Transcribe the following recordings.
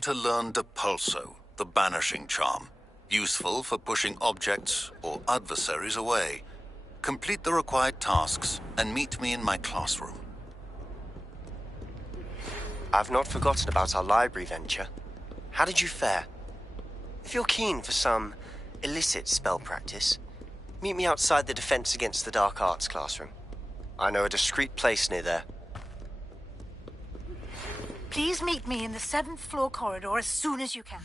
to learn Depulso, the banishing charm. Useful for pushing objects or adversaries away. Complete the required tasks and meet me in my classroom. I've not forgotten about our library venture. How did you fare? If you're keen for some illicit spell practice, meet me outside the Defense Against the Dark Arts classroom. I know a discreet place near there. Please meet me in the 7th floor corridor as soon as you can.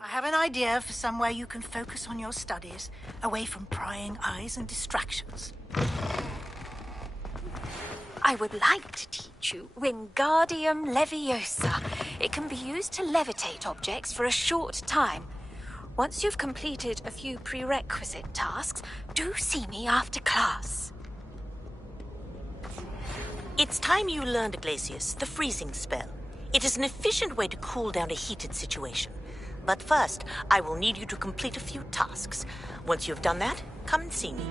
I have an idea for somewhere you can focus on your studies, away from prying eyes and distractions. I would like to teach you Wingardium Leviosa. It can be used to levitate objects for a short time. Once you've completed a few prerequisite tasks, do see me after class. It's time you learned, Glacius, the freezing spell. It is an efficient way to cool down a heated situation. But first, I will need you to complete a few tasks. Once you've done that, come and see me.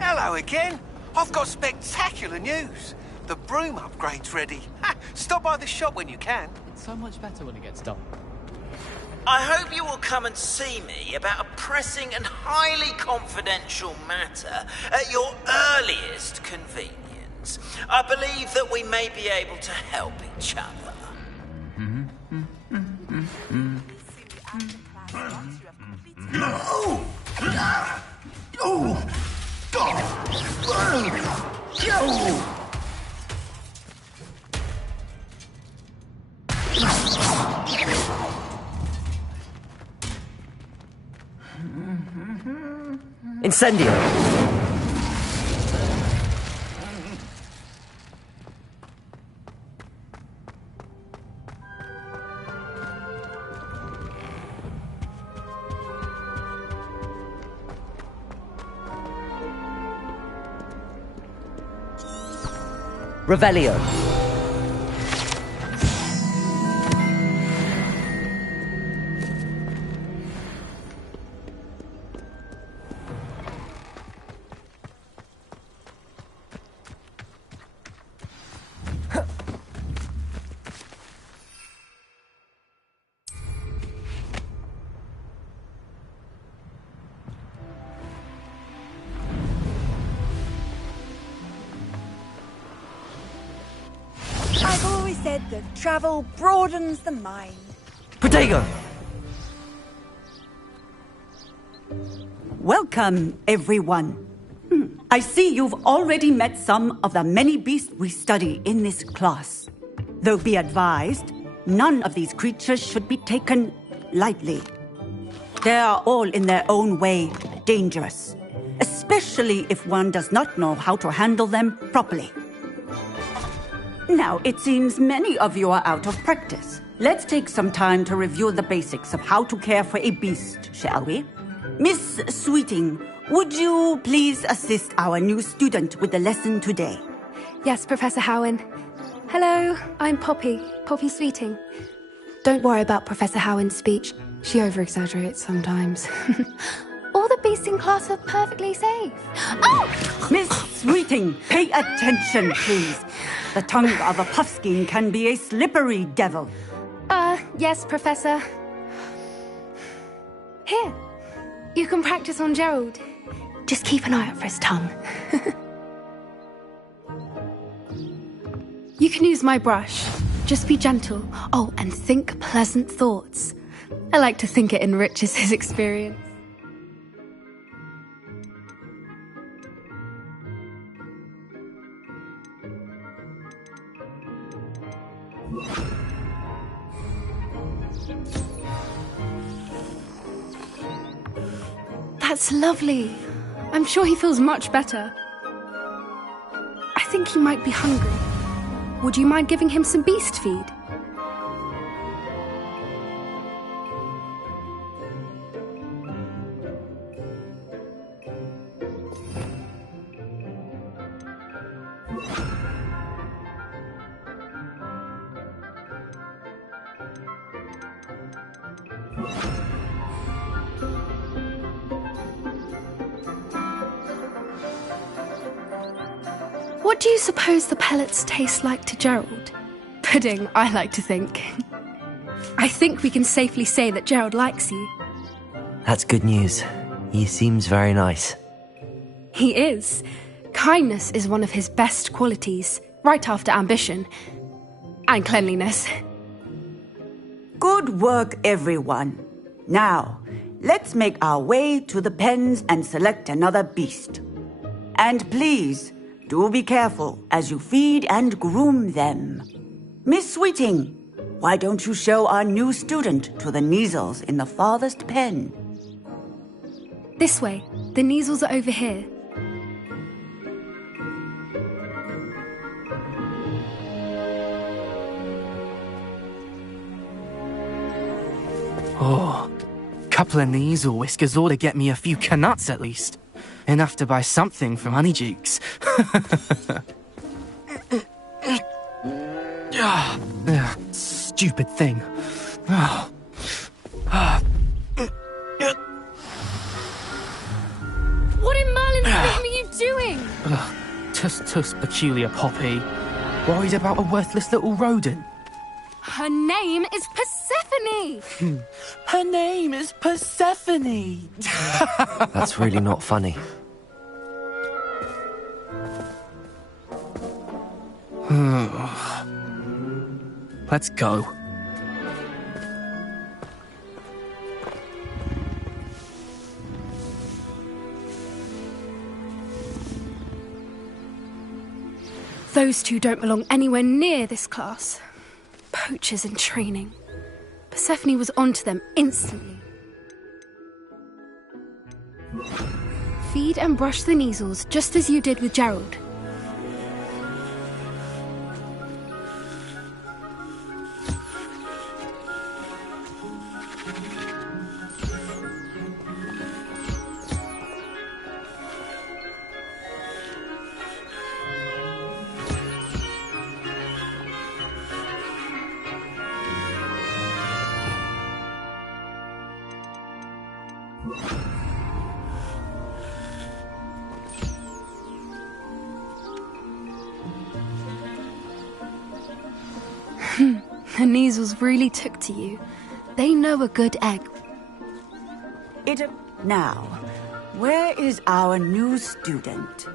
Hello again. I've got spectacular news. The broom upgrade's ready. Ha! Stop by the shop when you can. So much better when it gets done. I hope you will come and see me about a pressing and highly confidential matter at your earliest convenience. I believe that we may be able to help each other. Incendio! Revelio. I've always said that travel broadens the mind. Protego! Welcome, everyone. I see you've already met some of the many beasts we study in this class. Though be advised, none of these creatures should be taken lightly. They are all in their own way dangerous, especially if one does not know how to handle them properly. Now, it seems many of you are out of practice. Let's take some time to review the basics of how to care for a beast, shall we? Miss Sweeting, would you please assist our new student with the lesson today? Yes, Professor Howen. Hello, I'm Poppy Sweeting. Don't worry about Professor Howen's speech. She over-exaggerates sometimes. All the beasts in class are perfectly safe. Oh! Miss Sweeting, pay attention, please. The tongue of a puffskein can be a slippery devil. Yes, Professor. Here, you can practice on Gerald. Just keep an eye out for his tongue. You can use my brush. Just be gentle. Oh, and think pleasant thoughts. I like to think it enriches his experience. That's lovely. I'm sure he feels much better. I think he might be hungry. Would you mind giving him some beast feed? What do you suppose the pellets taste like to Gerald? Pudding, I like to think. I think we can safely say that Gerald likes you. That's good news. He seems very nice. He is. Kindness is one of his best qualities, right after ambition. And cleanliness. Good work, everyone. Now, let's make our way to the pens and select another beast. And please, do be careful as you feed and groom them. Miss Sweeting, why don't you show our new student to the Kneazles in the farthest pen? This way. The Kneazles are over here. Oh, couple of Kneazle whiskers ought to get me a few canuts at least. Enough to buy something from Honeydukes. Stupid thing. What in Merlin's name are you doing? Tuss, peculiar Poppy. Worried about a worthless little rodent. Her name is Persephone! Her name is Persephone! That's really not funny. Let's go. Those two don't belong anywhere near this class. Poachers in training. Persephone was onto them instantly. Feed and brush the Kneazles just as you did with Gerald. The Kneazles really took to you. They know a good egg. Now, where is our new student?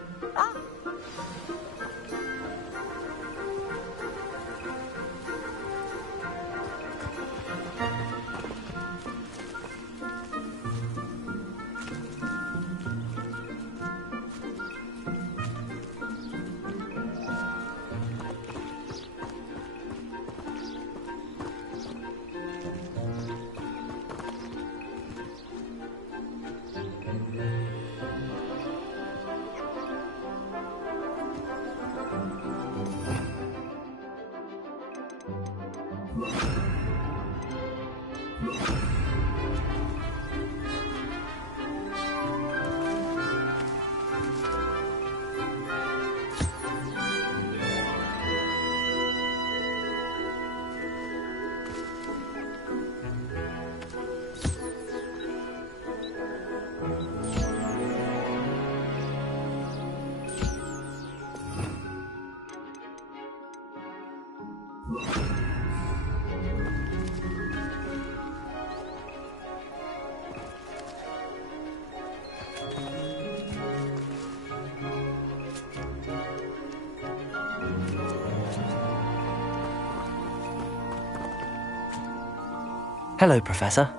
Hello, Professor.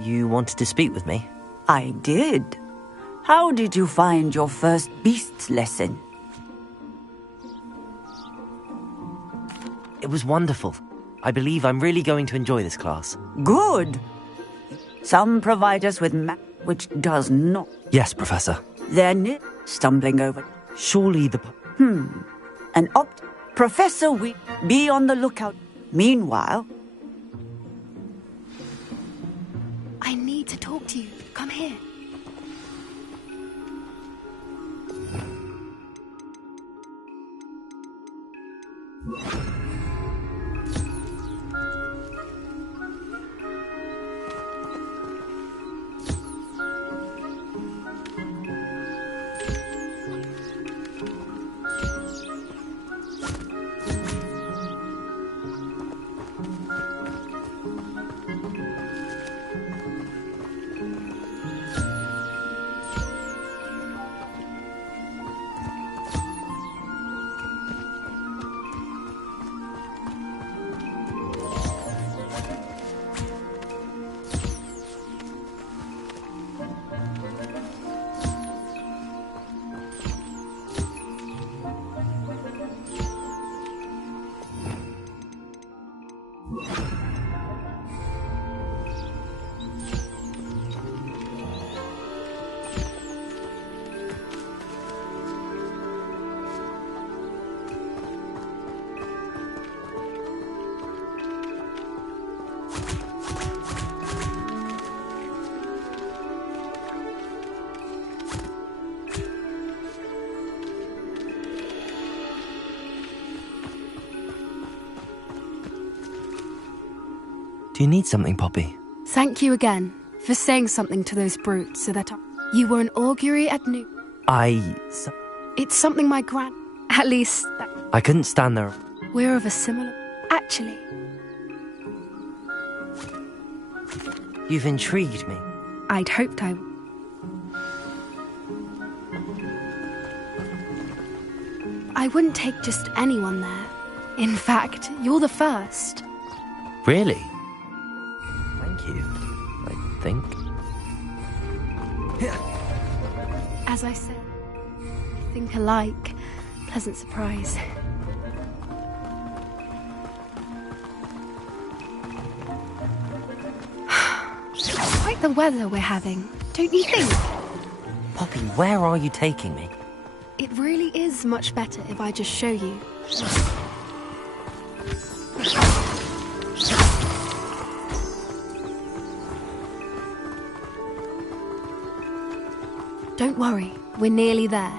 You wanted to speak with me? I did. How did you find your first beasts lesson? It was wonderful. I believe I'm really going to enjoy this class. Good. Some provide us with math, which does not. Yes, Professor. Then stumbling over. Surely the... An Professor, we be on the lookout. Meanwhile... I need to talk to you. Come here. Do you need something, Poppy? Thank you again for saying something to those brutes so that you were an augury at noon. It's something my gran... At least... I couldn't stand there. We're of a similar... Actually... You've intrigued me. I'd hoped I... I wouldn't take just anyone there. In fact, you're the first. Really? Thank you, I think. As I said, think alike. Pleasant surprise. Quite the weather we're having, don't you think? Poppy, where are you taking me? It really is much better if I just show you. Don't worry, we're nearly there.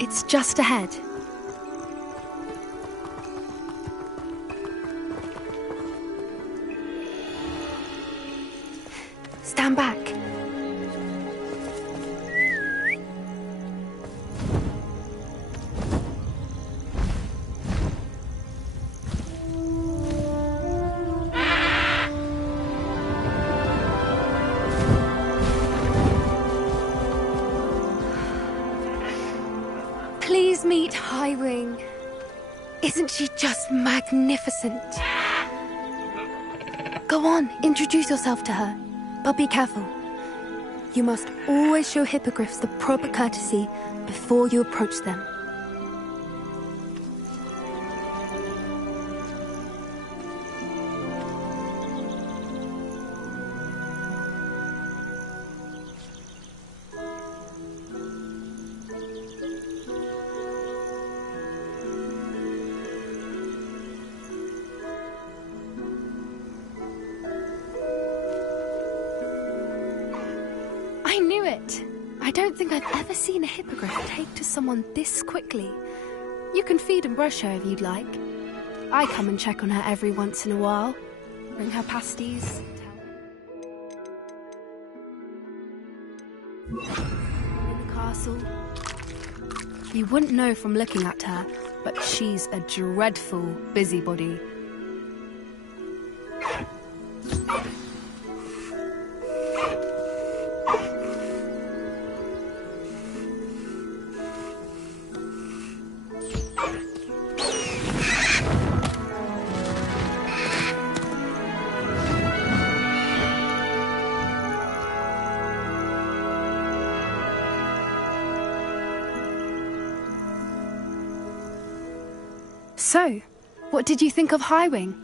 It's just ahead. Stand back. Please meet Highwing. Isn't she just magnificent? Go on, introduce yourself to her. But be careful. You must always show hippogriffs the proper courtesy before you approach them. I knew it! I don't think I've ever seen a hippogriff take to someone this quickly. You can feed and brush her if you'd like. I come and check on her every once in a while. Bring her pasties. In the castle. You wouldn't know from looking at her, but she's a dreadful busybody. So, what did you think of Highwing?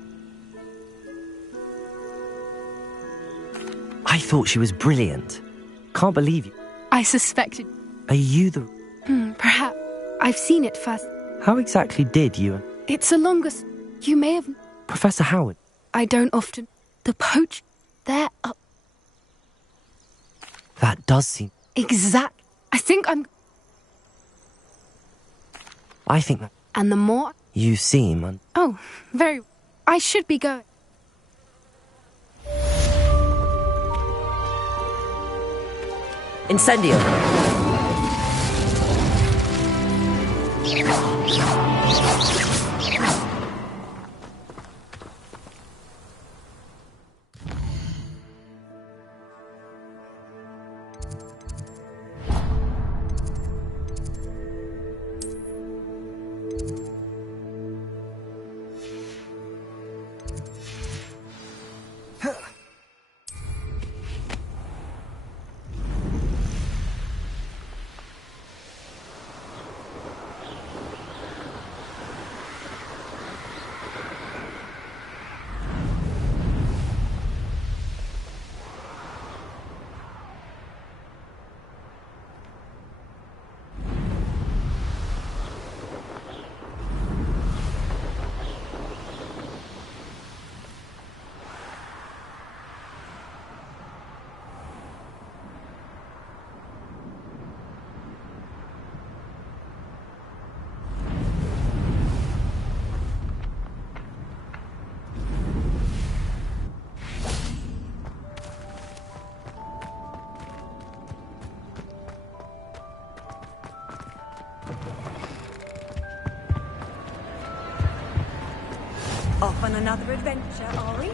I thought she was brilliant. Can't believe you. I suspected... Are you the... perhaps. I've seen it first. How exactly did you... It's the longest... You may have... Professor Howard? I don't often... The poach... They're up... That does seem... Exact... I think that... And the more... You seem... Oh, very... I should be going. Incendio! Off on another adventure, are we?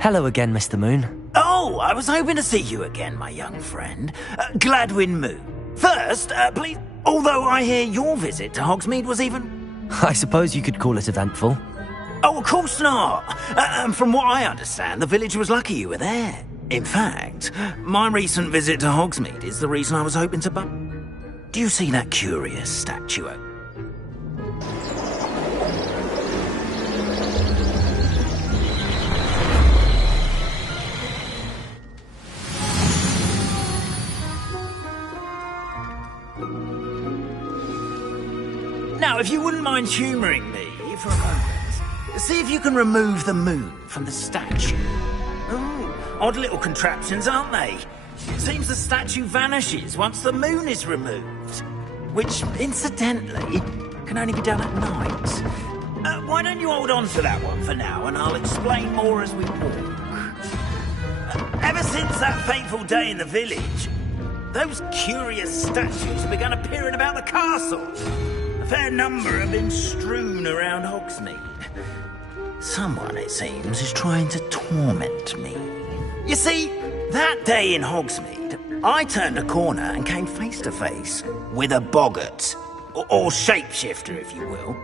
Hello again, Mr. Moon. Oh, I was hoping to see you again, my young friend. Gladwin Moon. First, please... Although I hear your visit to Hogsmeade was even... I suppose you could call it eventful. Oh, of course not. From what I understand, the village was lucky you were there. In fact, my recent visit to Hogsmeade is the reason I was hoping to bump. Do you see that curious statue? Now, if you wouldn't mind humouring me for a moment, see if you can remove the moon from the statue. Oh, odd little contraptions, aren't they? It seems the statue vanishes once the moon is removed, which, incidentally, can only be done at night. Why don't you hold on to that one for now, and I'll explain more as we walk. Ever since that fateful day in the village, those curious statues have begun appearing about the castle. A fair number have been strewn around Hogsmeade. Someone, it seems, is trying to torment me. You see, that day in Hogsmeade, I turned a corner and came face to face with a boggart, or shapeshifter, if you will,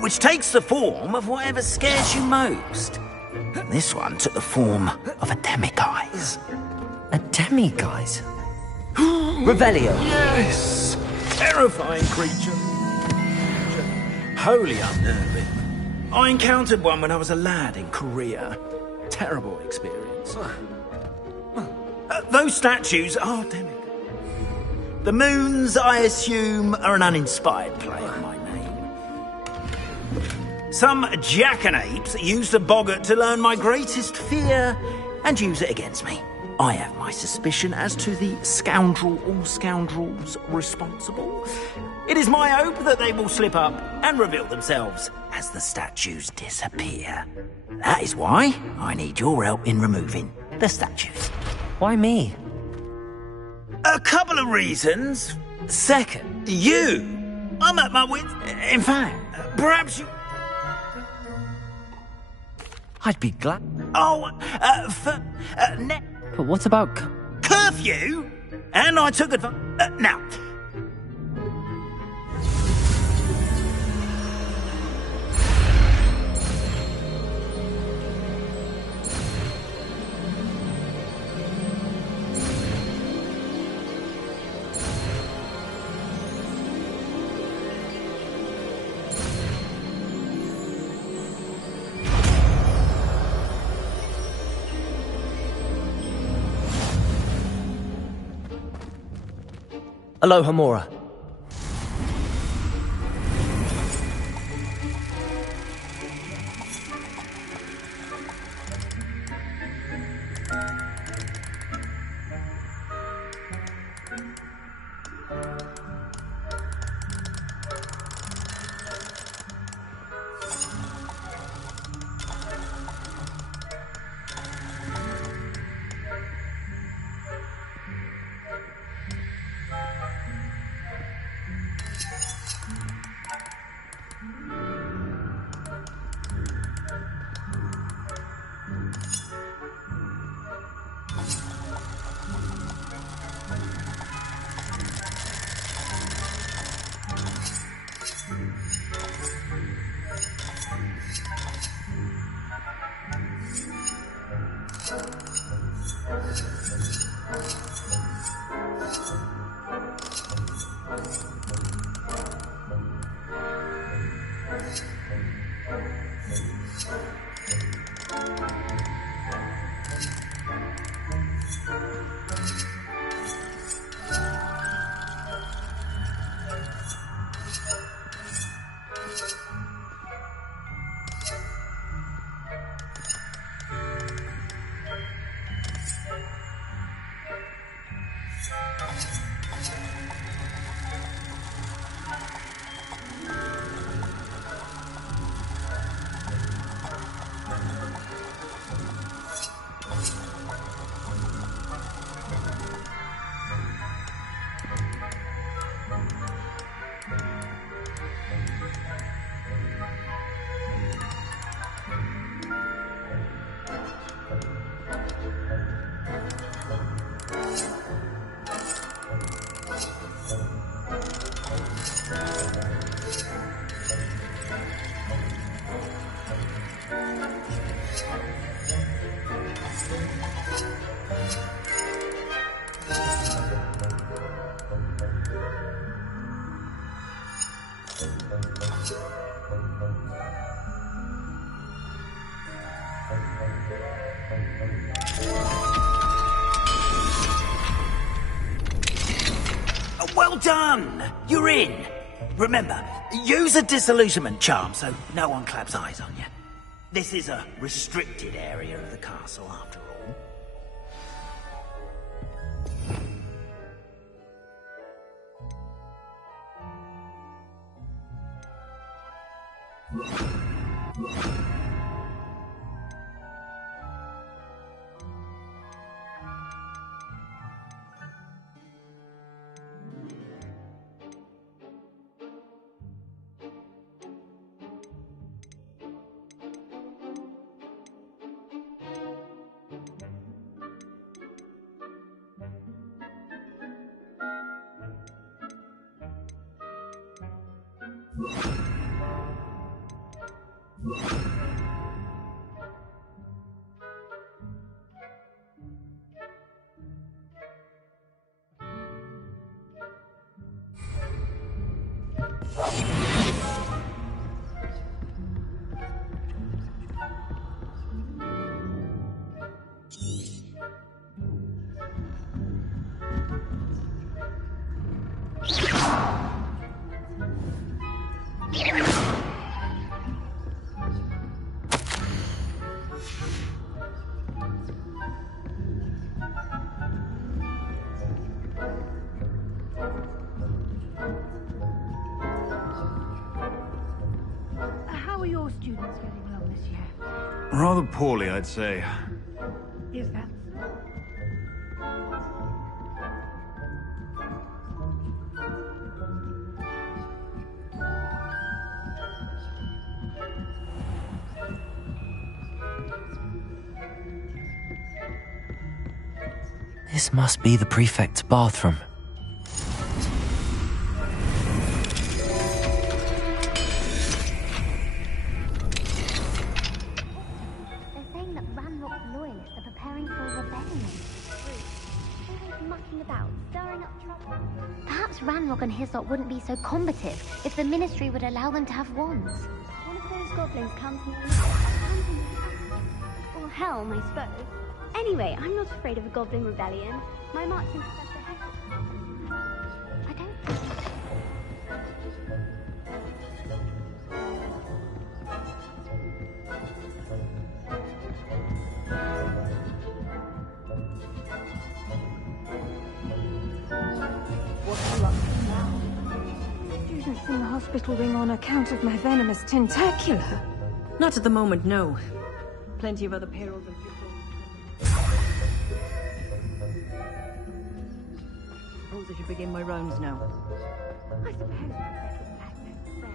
which takes the form of whatever scares you most. This one took the form of a demiguise. A demiguise? Revelio. Yes! Terrifying creature. Wholly unnerving. I encountered one when I was a lad in Korea. Terrible experience. Those statues are demigods. The moons, I assume, are an uninspired play of my name. Some jackanapes used a boggart to learn my greatest fear and use it against me. I have my suspicion as to the scoundrel or scoundrels responsible. It is my hope that they will slip up and reveal themselves as the statues disappear. That is why I need your help in removing the statues. Why me? A couple of reasons. Second, you. I'm at my wits. In fact, perhaps you... I'd be glad. Oh, But what about... curfew? And I took advantage... now... Aloha Mora. Well done! You're in! Remember, use a disillusionment charm so no one claps eyes on you. This is a restricted area of the castle, after all. How are your students getting along this year? Rather poorly, I'd say. Is that This must be the prefect's bathroom. They're saying that Ranrock's loyalists are preparing for a rebellion. Always mucking about, stirring up trouble. Perhaps Ranrock and his lot wouldn't be so combative if the Ministry would allow them to have wands. One of those goblins comes near or helm, I suppose. Anyway, I'm not afraid of a goblin rebellion. My marching professor... I ice in the hospital ring on account of my venomous tentacula? Not at the moment, no. Plenty of other perils and suppose I should begin my rounds now. I suppose Professor Magnus is there.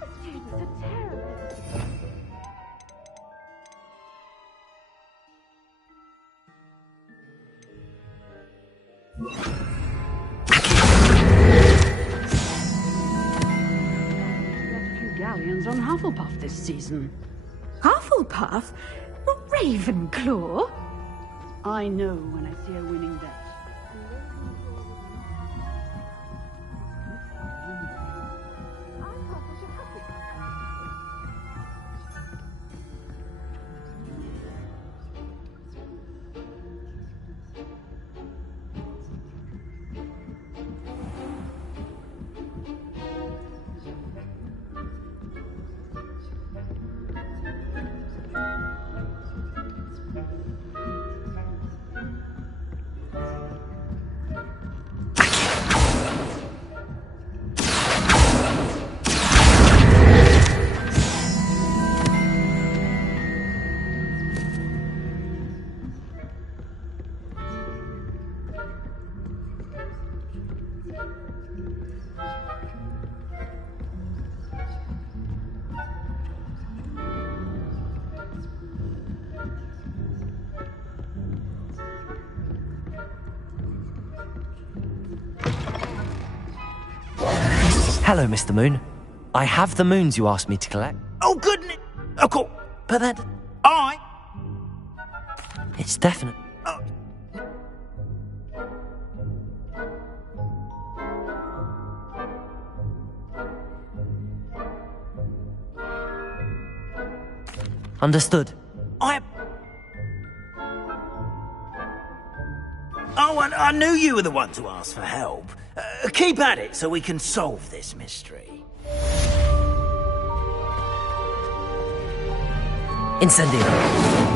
The students are terrible. Galleons on Hufflepuff this season. Hufflepuff? Ravenclaw? I know when I see a winning bet. Hello, Mr. Moon. I have the moons you asked me to collect. Oh, goodness! Of course. But that... It's definite. Understood. I knew you were the one to ask for help. Keep at it so we can solve this mystery. Incendio.